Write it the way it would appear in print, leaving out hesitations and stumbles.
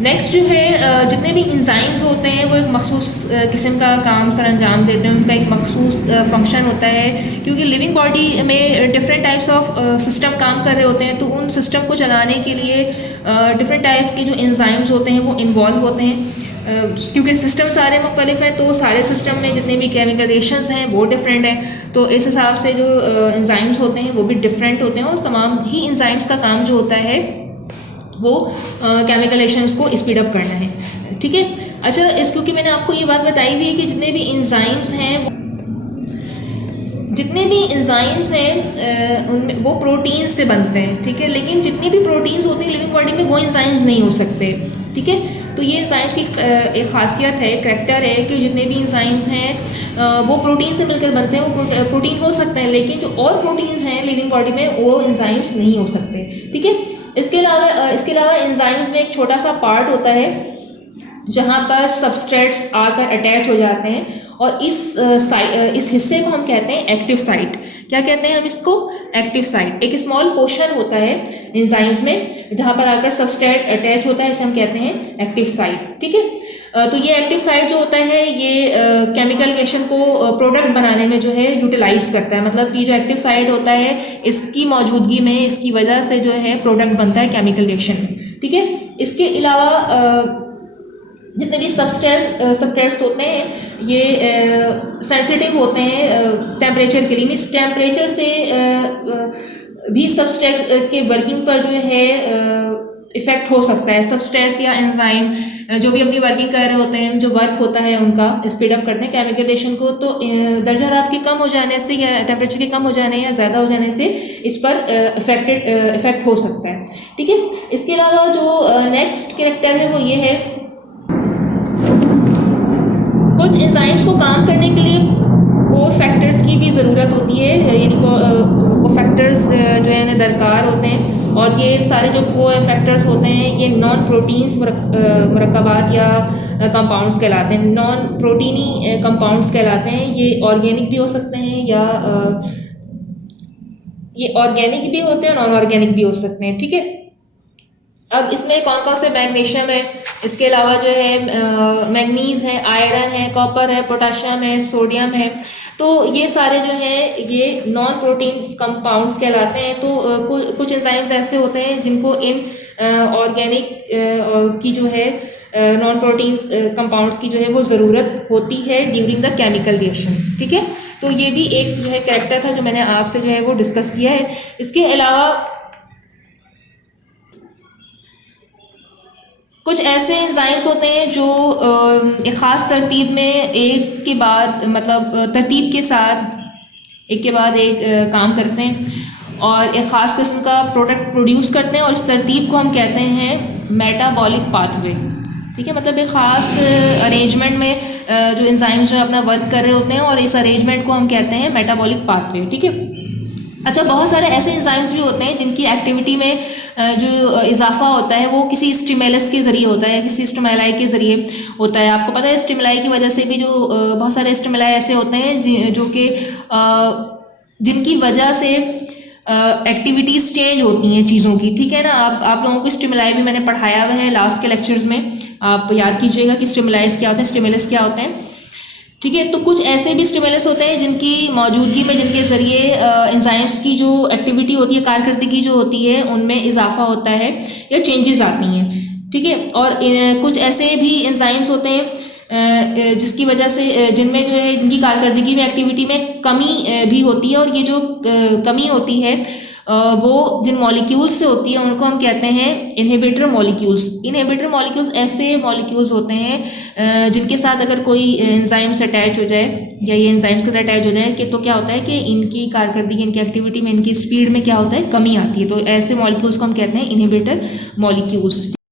Next जो है जितने भी इंजाइम्स होते हैं वो एक मखसूस किस्म का काम सर अंजाम देते हैं, उनका एक मखसूस फंक्शन होता है, क्योंकि लिविंग बॉडी में डिफरेंट टाइप्स ऑफ सिस्टम काम कर रहे होते हैं, तो उन सिस्टम को चलाने के लिए डिफरेंट टाइप के जो इंजाइम्स होते हैं वो इन्वॉल्व होते हैं। क्योंकि सिस्टम सारे मुख्तलिफ हैं, तो सारे सिस्टम में जितने भी केमिकल रिएक्शंस हैं वो डिफरेंट हैं, तो इस हिसाब से जो इंजाइम्स होते हैं वो भी डिफरेंट होते हैं, और तमाम ही इंजाइम्स का काम जो होता है वो केमिकल रिएक्शंस को स्पीड अप करना है। ठीक है, अच्छा, इस क्योंकि मैंने आपको ये बात बताई हुई है कि जितने भी इंजाइम्स हैं उनमें वो प्रोटीन से बनते हैं। ठीक है, लेकिन जितनी भी प्रोटीन्स होती हैं लिविंग बॉडी में वो इंजाइम्स नहीं हो सकते। ठीक है, तो ये इंजाइम्स की एक खासियत है, करैक्टर है कि जितने भी इंजाइम्स हैं वो प्रोटीन से मिलकर बनते हैं। वो प्रोटीन हो सकते हैं, लेकिन जो और प्रोटीन्स हैं लिविंग बॉडी में वो इंजाइम्स नहीं हो सकते। ठीक है, इसके अलावा एंजाइम्स में एक छोटा सा पार्ट होता है जहाँ पर सबस्ट्रेट्स आकर अटैच हो जाते हैं, और इस हिस्से को हम कहते हैं एक्टिव साइट। क्या कहते हैं हम इसको? Active site. एक स्मॉल पोर्शन होता है एंजाइम्स में जहाँ पर आकर सबस्ट्रेट अटैच होता है, इसे हम कहते हैं एक्टिव साइट। ठीक है, तो ये एक्टिव साइट जो होता है ये केमिकल रिएक्शन को प्रोडक्ट बनाने में जो है यूटिलाइज करता है। मतलब कि जो एक्टिव साइट होता है इसकी मौजूदगी में, इसकी वजह से जो है प्रोडक्ट बनता है केमिकल रिएक्शन में। ठीक है, इसके अलावा जितने भी सबस्ट्रेट्स होते हैं ये सेंसिटिव होते हैं टेम्परेचर के लिए। इस टेम्परेचर से भी सबस्ट्रेट के वर्किंग पर जो है इफ़ेक्ट हो सकता है। सबस्ट्रेट्स या एंजाइम जो भी अपनी वर्किंग कर रहे होते हैं, जो वर्क होता है उनका स्पीड अप करते हैं केमिकल रिएक्शन को, तो दर्जा हरारत के कम हो जाने से या टेम्परेचर के कम हो जाने या ज़्यादा हो जाने से इस पर इफेक्ट हो सकता है। ठीक है, इसके अलावा जो नेक्स्ट कैरेक्टर है वो ये है, कुछ एंजाइम्स को काम करने के लिए कोफैक्टर्स की भी ज़रूरत होती है, यानी कोफैक्टर्स जो है इन्हें दरकार होते हैं, और ये सारे जो कोफैक्टर्स होते हैं ये नॉन प्रोटीन्स मुरक्कबात या कंपाउंड्स कहलाते हैं। नॉन प्रोटीनी कंपाउंड्स कहलाते हैं। ये ऑर्गेनिक भी हो सकते हैं या ये ऑर्गेनिक भी होते हैं, नॉन ऑर्गेनिक भी हो सकते हैं। ठीक है, अब इसमें कौन कौन से मैग्नीशियम है, इसके अलावा जो है मैग्नीज़ है, आयरन है, कॉपर है, पोटाशियम है, सोडियम है, तो ये सारे जो हैं ये नॉन प्रोटीन कंपाउंड्स कहलाते हैं। तो कुछ एंजाइम्स ऐसे होते हैं जिनको इन ऑर्गेनिक की जो है नॉन प्रोटीन्स कंपाउंड्स की जो है वो ज़रूरत होती है ड्यूरिंग द केमिकल रिएक्शन। ठीक है, तो ये भी एक जो है कैरेक्टर था जो मैंने आपसे जो है वो डिस्कस किया है। इसके अलावा कुछ ऐसे एंजाइम्स होते हैं जो एक ख़ास तरतीब में एक के बाद मतलब तरतीब के साथ एक के बाद एक काम करते हैं और एक ख़ास किस्म का प्रोडक्ट प्रोड्यूस करते हैं, और इस तरतीब को हम कहते हैं मेटाबॉलिक पाथवे। ठीक है, मतलब एक ख़ास अरेंजमेंट में जो एंजाइम्स जो अपना वर्क कर रहे होते हैं, और इस अरेंजमेंट को हम कहते हैं मेटाबॉलिक पाथवे। ठीक है, अच्छा, बहुत सारे ऐसे एंजाइम्स भी होते हैं जिनकी एक्टिविटी में जो इजाफा होता है वो किसी स्टिमुलस के ज़रिए होता है, किसी स्टिमुलाई के ज़रिए होता है। आपको पता है स्टिमुलाई की वजह से भी जो बहुत सारे स्टिमुलाई ऐसे होते हैं जो कि जिनकी वजह से एक्टिविटीज़ चेंज होती हैं चीज़ों की। ठीक है ना, आप लोगों को स्टिमुलाई भी मैंने पढ़ाया हुआ है लास्ट के लेक्चर्स में, आप याद कीजिएगा कि स्टिमुलाइज क्या होते हैं, स्टिमुलस क्या होते हैं। ठीक है, तो कुछ ऐसे भी स्टिमुलस होते हैं जिनकी मौजूदगी में, जिनके ज़रिए एंजाइम्स की जो एक्टिविटी होती है, कारकर्दगी जो होती है, उनमें इजाफा होता है या चेंजेस आती हैं। ठीक है, और कुछ ऐसे भी एंजाइम्स होते हैं जिसकी वजह से जिनमें जो है जिनकी कारकर्दगी में, एक्टिविटी में कमी भी होती है, और ये जो कमी होती है वो जिन मॉलिक्यूल्स से होती है उनको हम कहते हैं इनहिबिटर मॉलिक्यूल्स। इनहिबिटर मॉलिक्यूल्स ऐसे मॉलिक्यूल्स होते हैं जिनके साथ अगर कोई एंजाइम्स अटैच हो जाए या ये एंजाइम्स के साथ अटैच हो जाए कि तो क्या होता है कि इनकी कारकर्दगी, इनकी एक्टिविटी में, इनकी स्पीड में क्या होता है, कमी आती है। तो ऐसे मॉलिक्यूल्स को हम कहते हैं इनहिबिटर मॉलिक्यूल्स।